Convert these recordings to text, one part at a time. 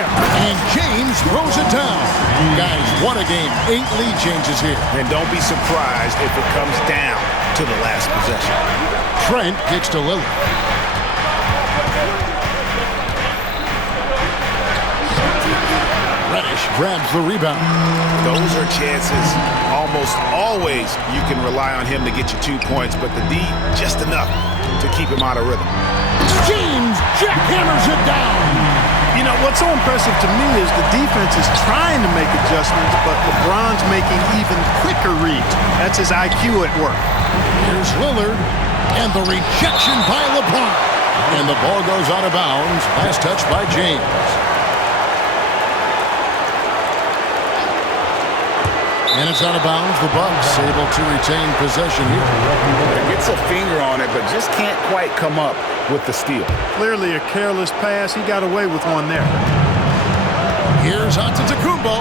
there. And James throws it down. Guys, what a game. 8 lead changes here. And don't be surprised if it comes down to the last possession. Trent kicks to Lillard. Reddish grabs the rebound. Those are chances. Almost always you can rely on him to get you 2 points, but the D, just enough to keep him out of rhythm. James jackhammers it down. You know, what's so impressive to me is the defense is trying to make adjustments, but LeBron's making even quicker reads. That's his IQ at work. Here's Lillard, and the rejection by LeBron. And the ball goes out of bounds. Last touch by James. And it's out of bounds. The Bucks able to retain possession here. Gets a finger on it, but just can't quite come up with the steal. Clearly a careless pass. He got away with one there. Here's Antetokounmpo.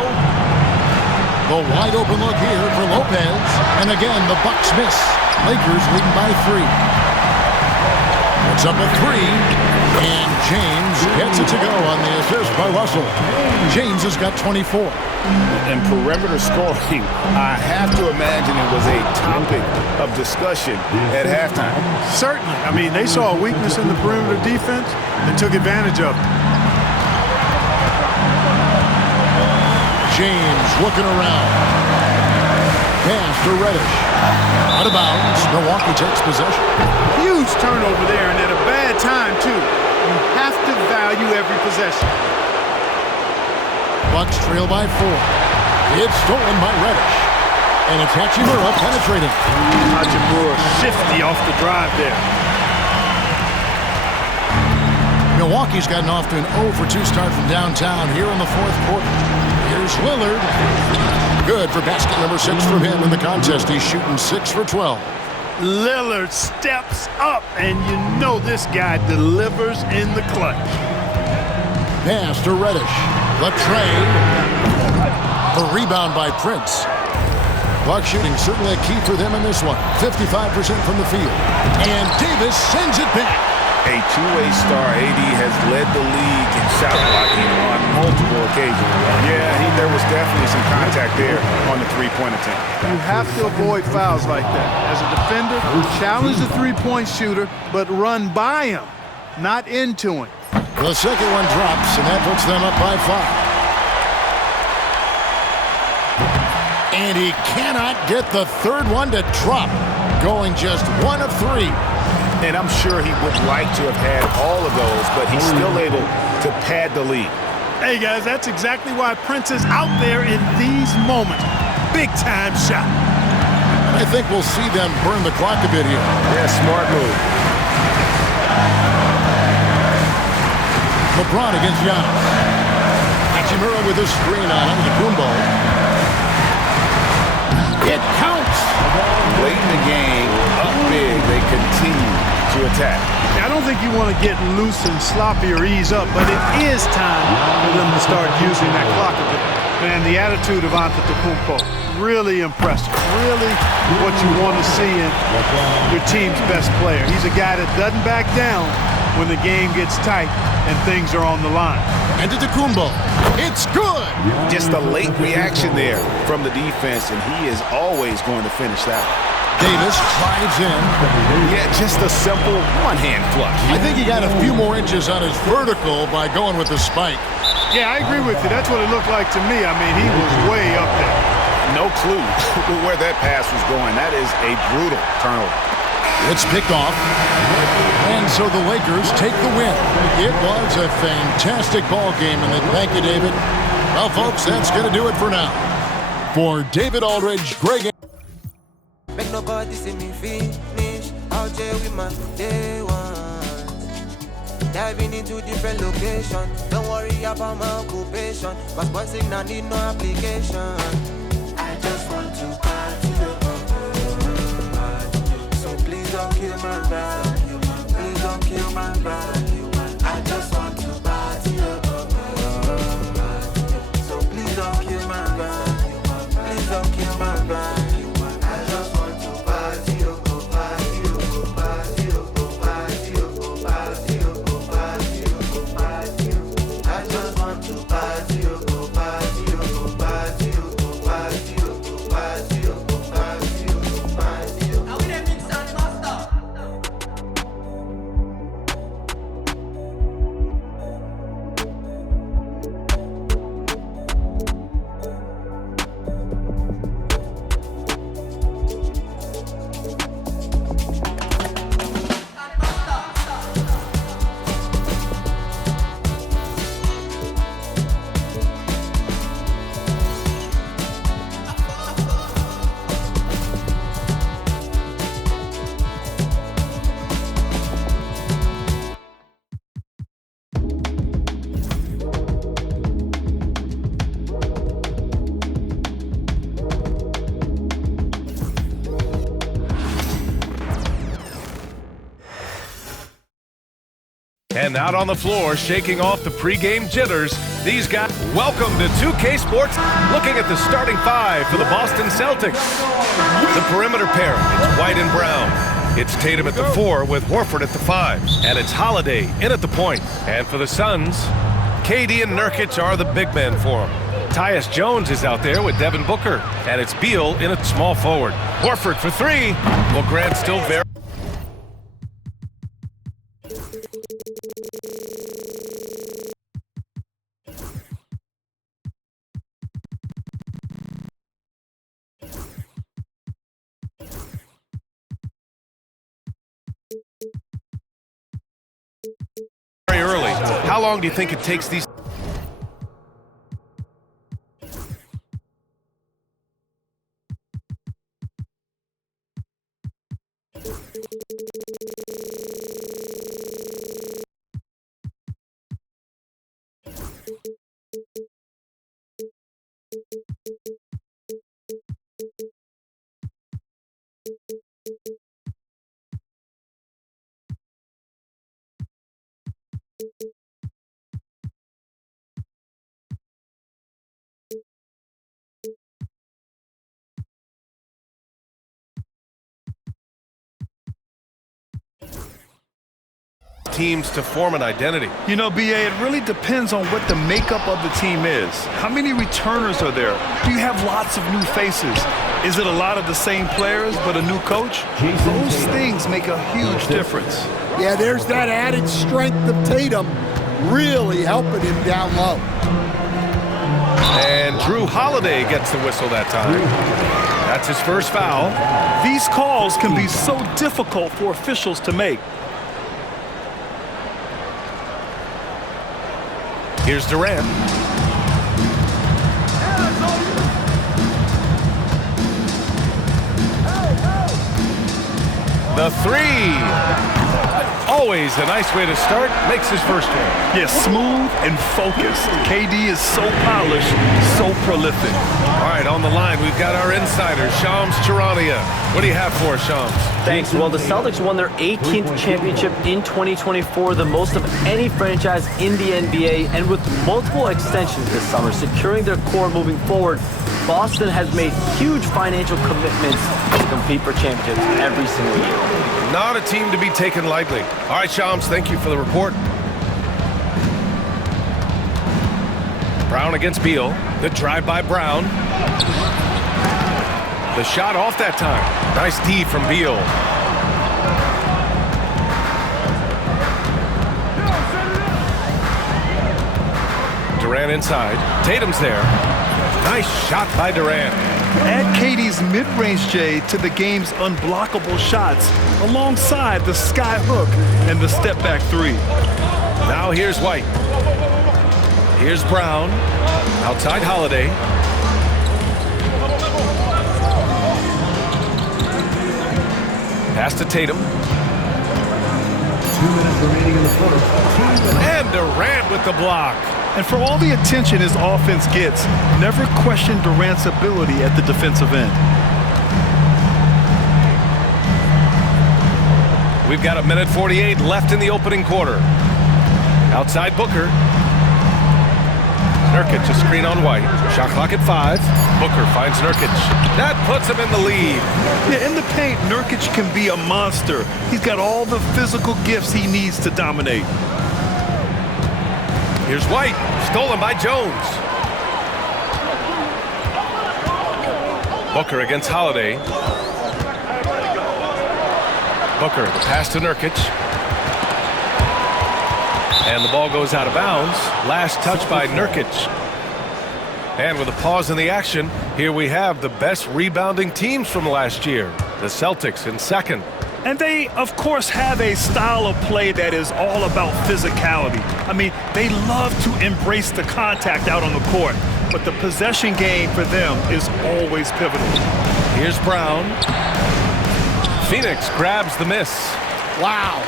The wide open look here for Lopez. And again, the Bucks miss. Lakers leading by 3. It's up at 3. And James gets it to go on the assist by Russell. James has got 24. And perimeter scoring, I have to imagine it was a topic of discussion at halftime. Certainly. I mean, they saw a weakness in the perimeter defense and took advantage of it. James looking around. Pass to Reddish. Out of bounds. Milwaukee takes possession. Huge turnover there, and at a bad time, too. You have to value every possession. Bucks trail by 4. It's stolen by Reddish. And it's Hachimura penetrating. Hachimura shifty off the drive there. Milwaukee's gotten off to an 0-for-2 start from downtown here in the 4th quarter. Here's Lillard. Good for basket number 6 from him in the contest. He's shooting 6 for 12. Lillard steps up, and you know this guy delivers in the clutch. Pass to Reddish. The trade. The rebound by Prince. Buck shooting certainly a key for them in this one. 55% from the field. And Davis sends it back. A two-way star, AD has led the league in shot blocking on multiple occasions. Yeah, there was definitely some contact there on the three-point attempt. You have to avoid fouls like that. As a defender, challenge the three-point shooter, but run by him, not into him. The second one drops, and that puts them up by 5. And he cannot get the third one to drop, going just 1 of 3. And I'm sure he would like to have had all of those, but he's still able to pad the lead. Hey, guys, that's exactly why Prince is out there in these moments. Big-time shot. I think we'll see them burn the clock a bit here. Yeah, smart move. LeBron against Giannis. Hachimura with his screen on Antetokounmpo. It counts. Late in the game, up big, they continue to attack. I don't think you want to get loose and sloppy or ease up, but it is time for them to start using that clock a bit. Man, the attitude of Antetokounmpo, really impressive. Really what you want to see in your team's best player. He's a guy that doesn't back down when the game gets tight and things are on the line. Antetokounmpo, it's good! Just a late reaction there from the defense, and he is always going to finish that. Davis drives in. Yeah, just a simple one-hand flush. I think he got a few more inches on his vertical by going with the spike. Yeah, I agree with you. That's what it looked like to me. I mean, he was way up there. No clue where that pass was going. That is a brutal turnover. It's picked off. And so the Lakers take the win. It was a fantastic ball game. And thank you, David. Well, folks, that's going to do it for now. For David Aldridge, Greg... Make nobody see me finish. Out there with my day one. Diving into different locations. Don't worry about my occupation. My spot signal need no application. I just want to party. So please don't kill my vibe. Please don't kill my vibe. I just want to party. So please don't kill my vibe. Please don't kill my vibe. To And out on the floor, shaking off the pregame jitters, these guys. Welcome to 2K Sports, looking at the starting five for the Boston Celtics. The perimeter pair, it's White and Brown. It's Tatum at the 4 with Horford at the 5. And it's Holiday in at the point. And for the Suns, KD and Nurkic are the big men for him. Tyus Jones is out there with Devin Booker. And it's Beal in at small forward. Horford for 3. Well, Grant still very... very early. How long do you think it takes these... teams to form an identity? You know, BA, it really depends on what the makeup of the team is. How many returners are there? Do you have lots of new faces? Is it a lot of the same players but a new coach? Those things make a huge difference. Yeah, there's that added strength of Tatum really helping him down low. And Drew Holiday gets the whistle that time. That's his first foul. These calls can be so difficult for officials to make. Here's Durant. The 3. Always a nice way to start. Makes his first one. Yes, smooth and focused. KD is so polished, so prolific. All right, on the line, we've got our insider, Shams Charania. What do you have for us, Shams? Thanks. Well, the Celtics won their 18th championship in 2024, the most of any franchise in the NBA, and with multiple extensions this summer, securing their core moving forward, Boston has made huge financial commitments to compete for championships every single year. Not a team to be taken lightly. All right, Shams, thank you for the report. Brown against Beal. The drive by Brown. The shot off that time. Nice D from Beal. Durant inside. Tatum's there. Nice shot by Durant. Add KD's mid-range J to the game's unblockable shots alongside the sky hook and the step-back 3. Now here's White. Here's Brown. Outside Holiday. Pass to Tatum. 2 minutes remaining in the first. And Durant with the block. And for all the attention his offense gets, never question Durant's ability at the defensive end. We've got 1:48 left in the opening quarter. Outside Booker. Nurkic, a screen on White. Shot clock at 5. Booker finds Nurkic. That puts him in the lead. Yeah, in the paint, Nurkic can be a monster. He's got all the physical gifts he needs to dominate. Here's White, stolen by Jones. Booker against Holiday. Booker, the pass to Nurkic. And the ball goes out of bounds. Last touch by Nurkic. And with a pause in the action, here we have the best rebounding teams from last year. The Celtics in second. And they, of course, have a style of play that is all about physicality. I mean, they love to embrace the contact out on the court, but the possession game for them is always pivotal. Here's Brown. Phoenix grabs the miss. Wow.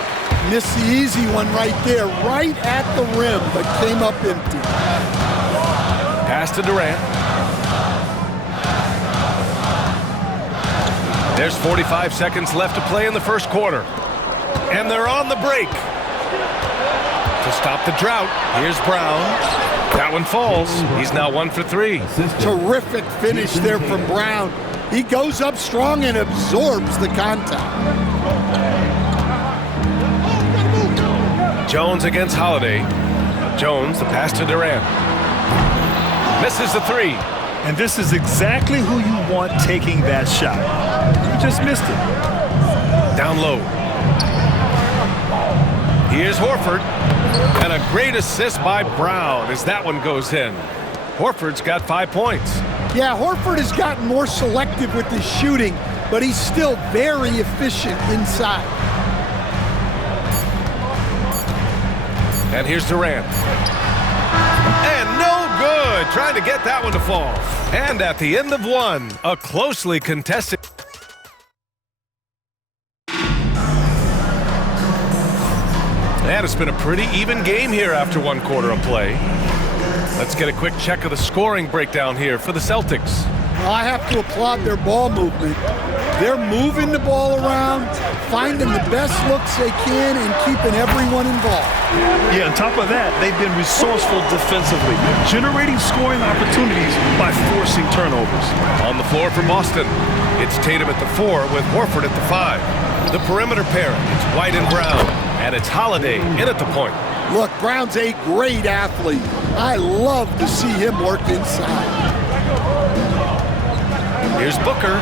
Missed the easy one right there, right at the rim, but came up empty. Pass to Durant. There's 45 seconds left to play in the first quarter. And they're on the break. to stop the drought. Here's Brown. That one falls. He's now 1 for 3. Terrific finish there from Brown. He goes up strong and absorbs the contact. Jones against Holiday. Jones, the pass to Durant. Misses the 3. And this is exactly who you want taking that shot. You just missed it. Down low. Here's Horford. And a great assist by Brown as that one goes in. Horford's got 5 points. Yeah, Horford has gotten more selective with his shooting, but he's still very efficient inside. And here's Durant. And no good. Trying to get that one to fall. And at the end of one, a closely contested. And it's been a pretty even game here after 1 quarter of play. Let's get a quick check of the scoring breakdown here for the Celtics. Well, I have to applaud their ball movement. They're moving the ball around, finding the best looks they can, and keeping everyone involved. Yeah, on top of that, they've been resourceful defensively, generating scoring opportunities by forcing turnovers. On the floor for Boston, it's Tatum at the 4 with Horford at the 5. The perimeter pairing, it's White and Brown, and it's Holiday in at the point. Look, Brown's a great athlete. I love to see him work inside. Here's Booker.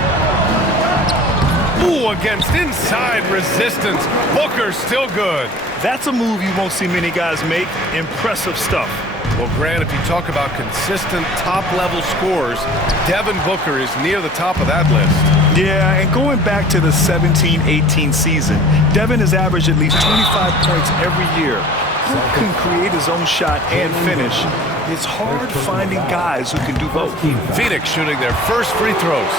Ooh, against inside resistance. Booker's still good. That's a move you won't see many guys make. Impressive stuff. Well, Grant, if you talk about consistent top-level scores, Devin Booker is near the top of that list. Yeah, and going back to the 17-18 season, Devin has averaged at least 25 points every year. Who can create his own shot and finish? It's hard finding guys who can do both. Phoenix shooting their first free throws.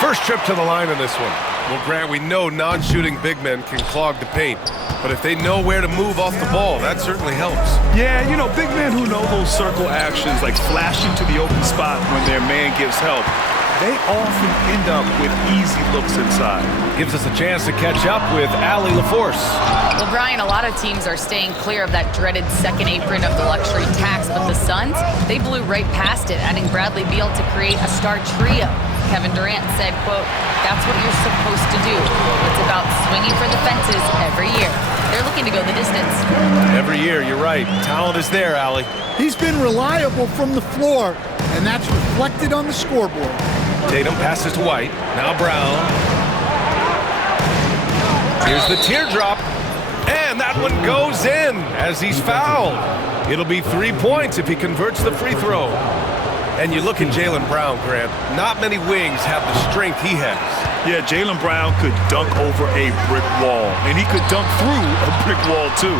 First trip to the line in this one. Well, Grant, we know non-shooting big men can clog the paint. But if they know where to move off the ball, that certainly helps. Yeah, you know, big men who know those circle actions, like flashing to the open spot when their man gives help, they often end up with easy looks inside. Gives us a chance to catch up with Allie LaForce. Well, Brian, a lot of teams are staying clear of that dreaded second apron of the luxury tax, but the Suns, they blew right past it, adding Bradley Beal to create a star trio. Kevin Durant said, quote, "That's what you're supposed to do. It's about swinging for the fences every year." They're looking to go the distance. Every year, you're right. Talent is there, Allie. He's been reliable from the floor, and that's reflected on the scoreboard. Tatum passes to White. Now Brown. Here's the teardrop. And that one goes in as he's fouled. It'll be 3 points if he converts the free throw. And you look at Jaylen Brown, Grant. Not many wings have the strength he has. Yeah, Jaylen Brown could dunk over a brick wall, and he could dunk through a brick wall, too.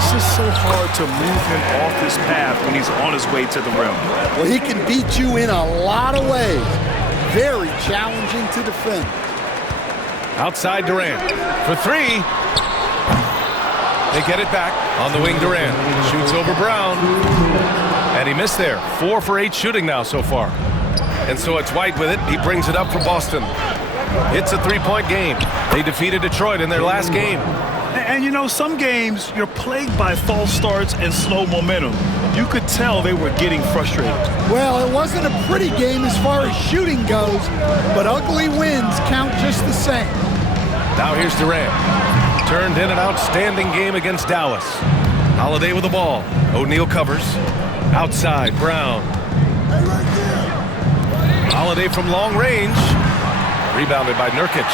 It's just so hard to move him off his path when he's on his way to the rim. Well, he can beat you in a lot of ways. Very challenging to defend. Outside Durant for 3. They get it back on the wing. Durant shoots over Brown. And he missed there. 4 for 8 shooting now so far. And so it's White with it. He brings it up for Boston. It's a 3-point game. They defeated Detroit in their last game. And you know, some games you're plagued by false starts and slow momentum. You could tell they were getting frustrated. Well, it wasn't a pretty game as far as shooting goes, but ugly wins count just the same. Now here's Durant. Turned in an outstanding game against Dallas. Holiday with the ball. O'Neal covers. Outside, Brown. Holiday from long range. Rebounded by Nurkic.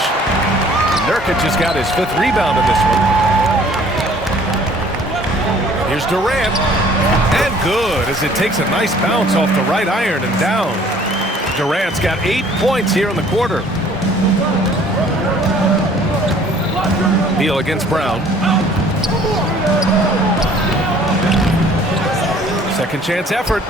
Nurkic has got his 5th rebound in this one. Here's Durant. And good as it takes a nice bounce off the right iron and down. Durant's got 8 points here in the quarter. Beal against Brown. Second chance effort.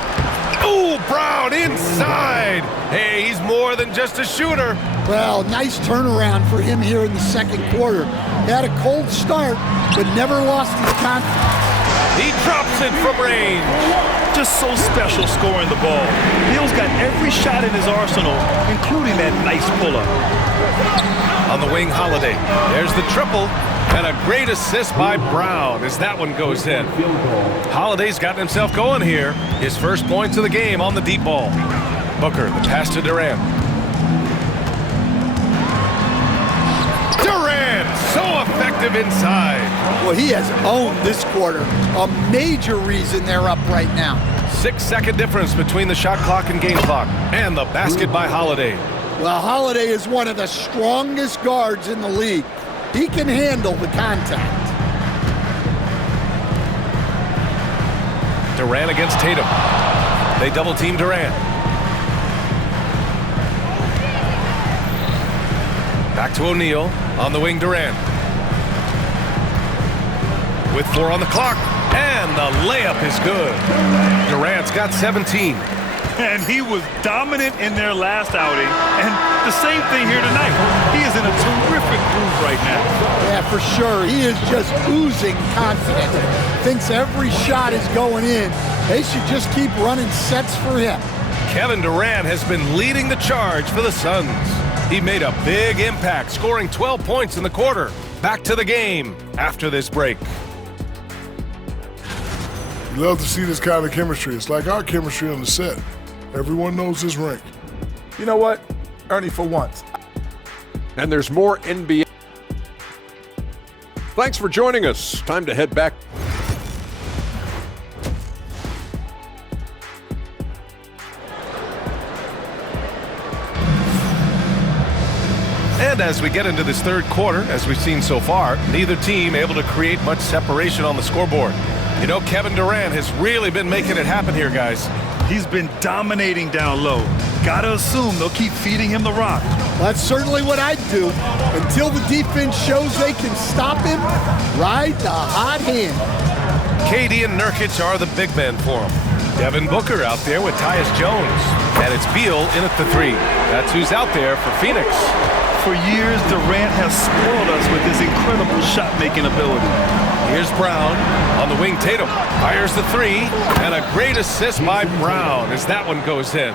Ooh, Brown inside. Hey, he's more than just a shooter. Well, nice turnaround for him here in the second quarter. He had a cold start, but never lost his confidence. He drops it from range. Just so special scoring the ball. Beal's got every shot in his arsenal, including that nice pull-up. On the wing, Holiday. There's the triple. And a great assist by Brown as that one goes in. Holiday's gotten himself going here. His first points of the game on the deep ball. Booker, the pass to Durant. Durant, so effective inside. Well, he has owned this quarter. A major reason they're up right now. 6-second difference between the shot clock and game clock. And the basket by Holiday. Well, Holiday is one of the strongest guards in the league. He can handle the contact. Durant against Tatum. They double team Durant. Back to O'Neal. On the wing, Durant. With 4 on the clock. And the layup is good. Durant's got 17. And he was dominant in their last outing. And the same thing here tonight. He is in a terrific groove right now. Yeah, for sure. He is just oozing confidence. Thinks every shot is going in. They should just keep running sets for him. Kevin Durant has been leading the charge for the Suns. He made a big impact, scoring 12 points in the quarter. Back to the game after this break. You love to see this kind of chemistry. It's like our chemistry on the set. Everyone knows this rink. You know what, Ernie, for once. And there's more NBA. Thanks for joining us. Time to head back. And as we get into this third quarter, as we've seen so far, neither team able to create much separation on the scoreboard. You know, Kevin Durant has really been making it happen here, guys. He's been dominating down low. Gotta assume they'll keep feeding him the rock. That's certainly what I'd do. Until the defense shows they can stop him, ride the hot hand. KD and Nurkic are the big men for him. Devin Booker out there with Tyus Jones. And it's Beal in at the 3. That's who's out there for Phoenix. For years, Durant has spoiled us with his incredible shot-making ability. Here's Brown. On the wing, Tatum fires the 3. And a great assist by Brown as that one goes in.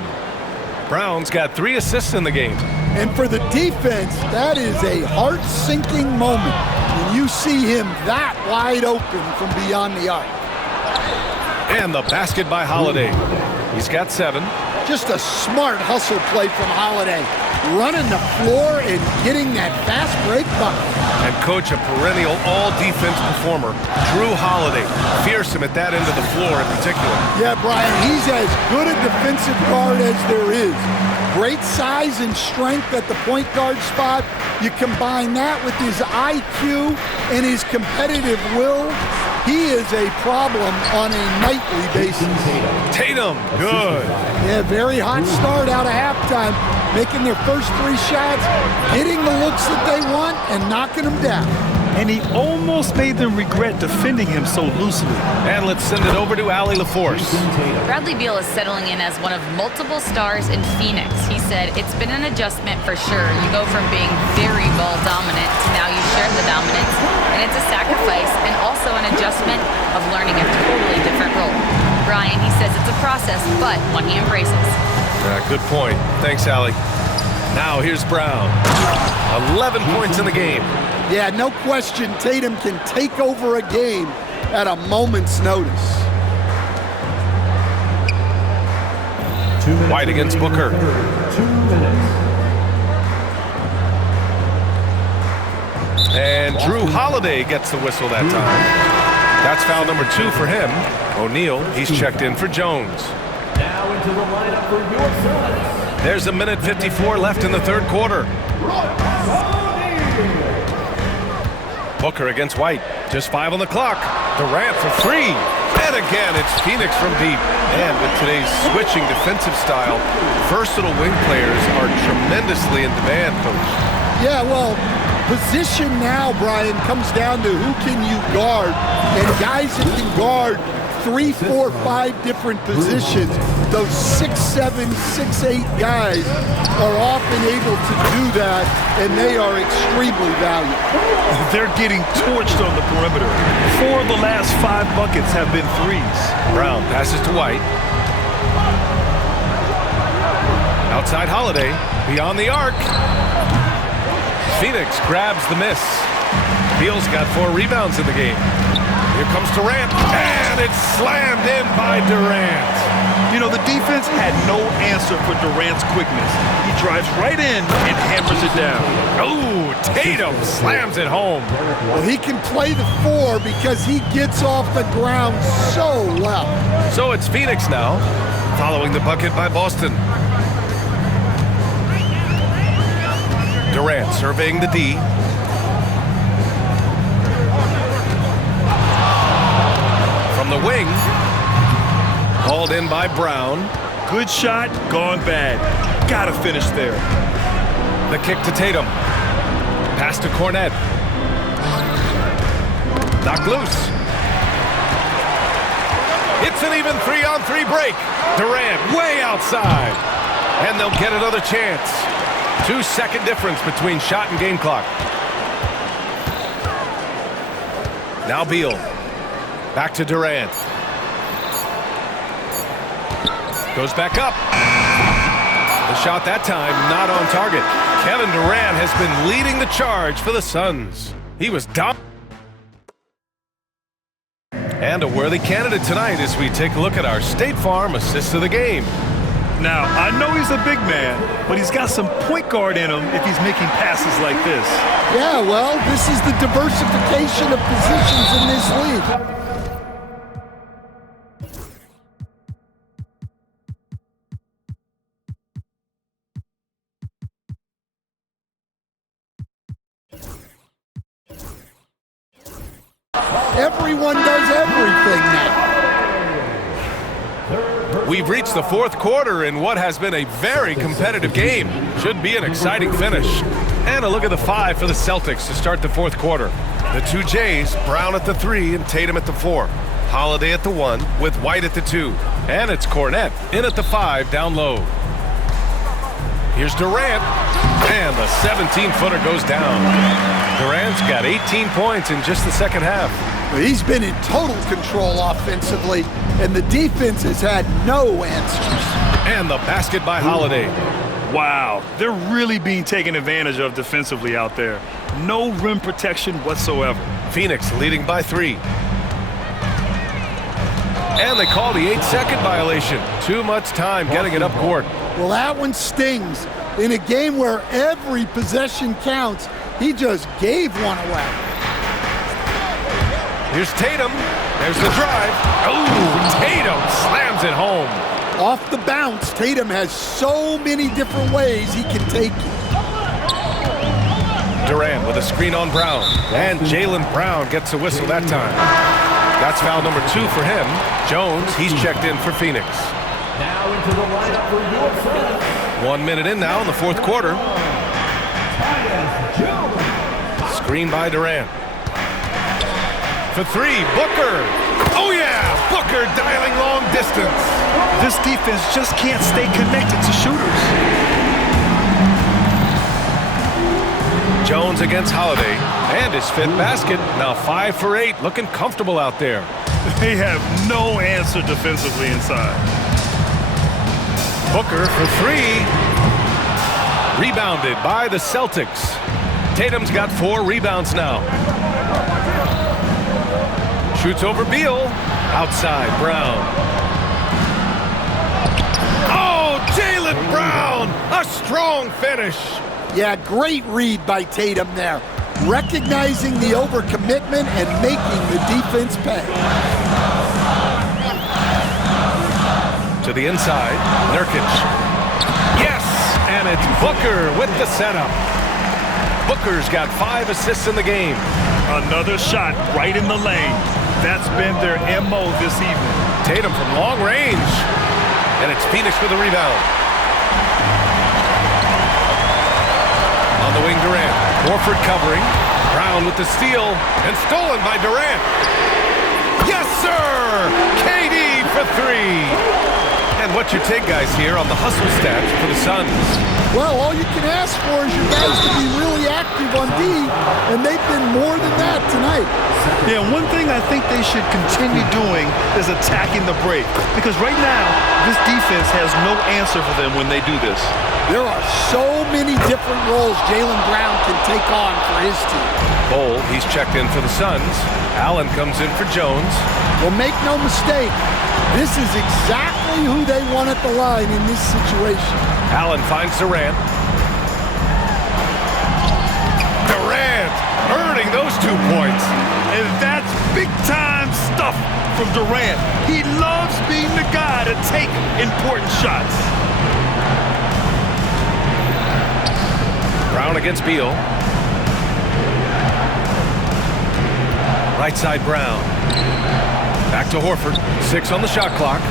Brown's got 3 assists in the game. And for the defense, that is a heart-sinking moment when you see him that wide open from beyond the arc. And the basket by Holiday. He's got 7. Just a smart hustle play from Holiday. Running the floor and getting that fast break bucket. And coach, a perennial all-defense performer, Jrue Holiday. Fearsome at that end of the floor in particular. Yeah, Brian, he's as good a defensive guard as there is. Great size and strength at the point guard spot. You combine that with his IQ and his competitive will. He is a problem on a nightly basis. Tatum, good. Yeah, very hot start out of halftime. Making their first 3 shots, getting the looks that they want, and knocking them down. And he almost made them regret defending him so loosely. And let's send it over to Allie LaForce. Bradley Beal is settling in as one of multiple stars in Phoenix. He said, it's been an adjustment for sure. You go from being very ball dominant to now you share the dominance. And it's a sacrifice and also an adjustment of learning a totally different role. Brian, he says it's a process, but one he embraces. Good point. Thanks, Allie. Now here's Brown. 11 points in the game. Yeah, no question Tatum can take over a game at a moment's notice. White against Booker. 2 minutes. And Jrue Holiday gets the whistle that time. That's foul number 2 for him. O'Neal, he's checked in for Jones. Now into the lineup for your Suns. There's 1:54 left in the third quarter. Booker against White. Just 5 on the clock. Durant for 3. And again, it's Phoenix from deep. And with today's switching defensive style, versatile wing players are tremendously in demand, Coach. Yeah, well, position now, Brian, comes down to who can you guard. And guys that can guard 3, 4, 5 different positions, those 6'7", 6'8" guys are often able to do that, and they are extremely valuable. They're getting torched on the perimeter. 4 of the last 5 buckets have been 3s. Brown passes to White. Outside Holiday, beyond the arc. Phoenix grabs the miss. Beal's got 4 rebounds in the game. Here comes Durant, and it's slammed in by Durant. You know, the defense had no answer for Durant's quickness. He drives right in and hammers it down. Oh, Tatum slams it home. Well, he can play the 4 because he gets off the ground so well. So it's Phoenix now, following the bucket by Boston. Durant surveying the D. From the wing, hauled in by Brown. Good shot, gone bad. Gotta finish there. The kick to Tatum. Pass to Cornet. Knocked loose. It's an even 3-on-3 break. Durant way outside. And they'll get another chance. 2-second difference between shot and game clock. Now Beal. Back to Durant. Goes back up. The shot that time not on target. Kevin Durant has been leading the charge for the Suns. He was down. And a worthy candidate tonight as we take a look at our State Farm assist of the game. Now, I know he's a big man, but he's got some point guard in him if he's making passes like this. Yeah, well, this is the diversification of positions in this league. Everyone does everything now. We've reached the 4th quarter in what has been a very competitive game. Should be an exciting finish. And a look at the 5 for the Celtics to start the 4th quarter. The 2 Jays, Brown at the 3 and Tatum at the 4. Holiday at the 1 with White at the 2. And it's Cornet in at the 5 down low. Here's Durant. And the 17-footer goes down. Durant's got 18 points in just the second half. He's been in total control offensively, and the defense has had no answers. And the basket by Holiday. Wow, they're really being taken advantage of defensively out there. No rim protection whatsoever. Phoenix leading by 3. And they call the 8-second violation. Too much time getting it up court. Well, that one stings. In a game where every possession counts, he just gave one away. Here's Tatum. There's the drive. Oh, Tatum slams it home. Off the bounce, Tatum has so many different ways he can take it. Durant with a screen on Brown. And Jaylen Brown gets a whistle that time. That's foul number 2 for him. Jones, he's checked in for Phoenix. Now into the lineup for your Suns. 1 minute in now in the 4th quarter. Screen by Durant. For 3, Booker. Oh yeah, Booker dialing long distance. This defense just can't stay connected to shooters. Jones against Holiday. And his 5th basket. Now 5 for 8, looking comfortable out there. They have no answer defensively inside. Booker for 3. Rebounded by the Celtics. Tatum's got 4 rebounds now. Shoots over Beal. Outside, Brown. Oh, Jaylen Brown! A strong finish. Yeah, great read by Tatum there. Recognizing the overcommitment and making the defense pay. To the inside, Nurkic. Yes, and it's Booker with the setup. Booker's got 5 assists in the game. Another shot right in the lane. That's been their MO this evening. Tatum from long range. And it's Phoenix for the rebound. On the wing, Durant. Horford covering. Brown with the steal. And stolen by Durant. Yes, sir! KD for 3. And what's your take, guys, here on the hustle stats for the Suns? Well, all you can ask for is your guys to be really active on D, and they've been more than that tonight. Yeah, one thing I think they should continue doing is attacking the break. Because right now, this defense has no answer for them when they do this. There are so many different roles Jaylen Brown can take on for his team. Bol, he's checked in for the Suns. Allen comes in for Jones. Well, make no mistake, this is exactly who they want at the line in this situation. Allen finds Durant. Durant earning those 2 points. And that's big-time stuff from Durant. He loves being the guy to take important shots. Brown against Beal. Right side Brown. Back to Horford. 6 on the shot clock.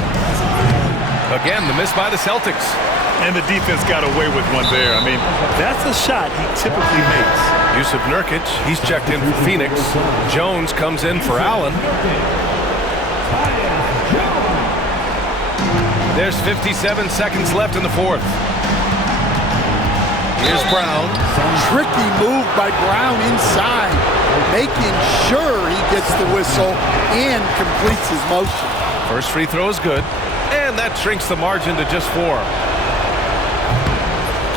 Again, the miss by the Celtics. And the defense got away with one there. I mean, that's a shot he typically makes. Yusuf Nurkic, he's checked in for Phoenix. Jones comes in for Allen. There's 57 seconds left in the fourth. Here's Brown. Tricky move by Brown inside, making sure he gets the whistle and completes his motion. First free throw is good, and that shrinks the margin to just 4.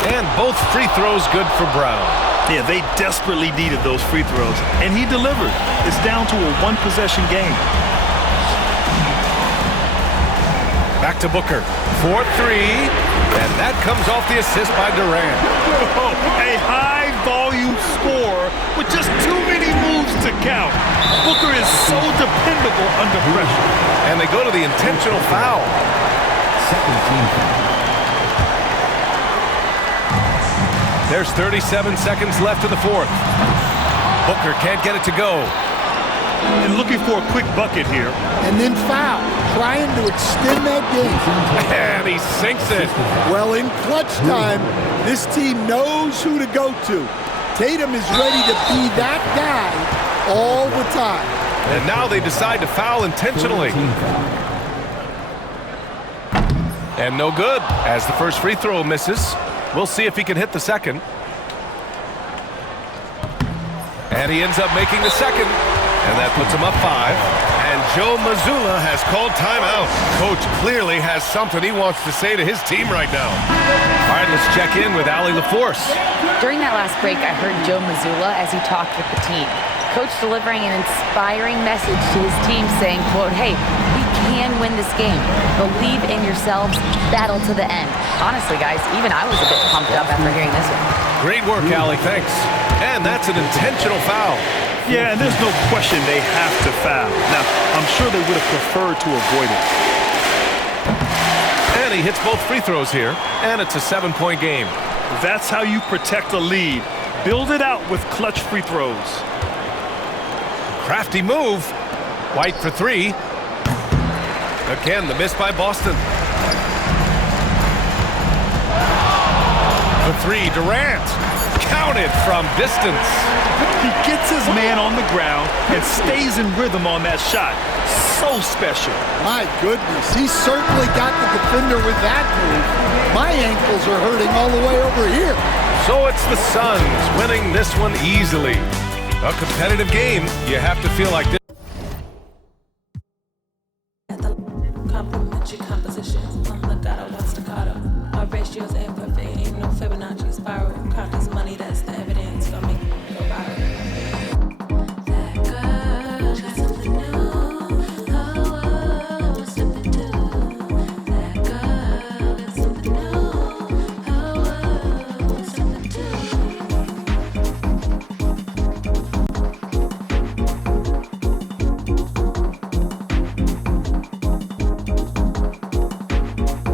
And both free throws good for Brown. Yeah, they desperately needed those free throws, and he delivered. It's down to a one-possession game. Back to Booker. 4-3, and that comes off the assist by Durant. A high-volume score with just too many moves to count. Booker is so dependable under pressure. And they go to the intentional foul. Second team foul. There's 37 seconds left in the fourth. Booker can't get it to go. And looking for a quick bucket here. And then foul, trying to extend that game. And he sinks it. Well, in clutch time, this team knows who to go to. Tatum is ready to be that guy all the time. And now they decide to foul intentionally. And no good, as the first free throw misses. We'll see if he can hit the second. And he ends up making the second. And that puts him up 5. And Joe Mazzulla has called timeout. Coach clearly has something he wants to say to his team right now. All right, let's check in with Allie LaForce. During that last break, I heard Joe Mazzulla as he talked with the team. Coach delivering an inspiring message to his team saying, quote, hey, we can win this game. Believe in yourselves. Battle to the end. Honestly, guys, even I was a bit pumped up after hearing this one. Great work, Allie. Thanks. And that's an intentional foul. Yeah, and there's no question they have to foul. Now, I'm sure they would have preferred to avoid it. And he hits both free throws here, and it's a 7-point game. That's how you protect a lead. Build it out with clutch free throws. Crafty move. White for 3. Again, the miss by Boston. For 3, Durant. Counted from distance. He gets his man on the ground and stays in rhythm on that shot. So special. My goodness, he certainly got the defender with that move. My ankles are hurting all the way over here. So it's the Suns winning this one easily. A competitive game, you have to feel like this. Complimentary composition, legato, one staccato. Our ratios ain't perfect, ain't no Fibonacci spiral. Count this money, that's that.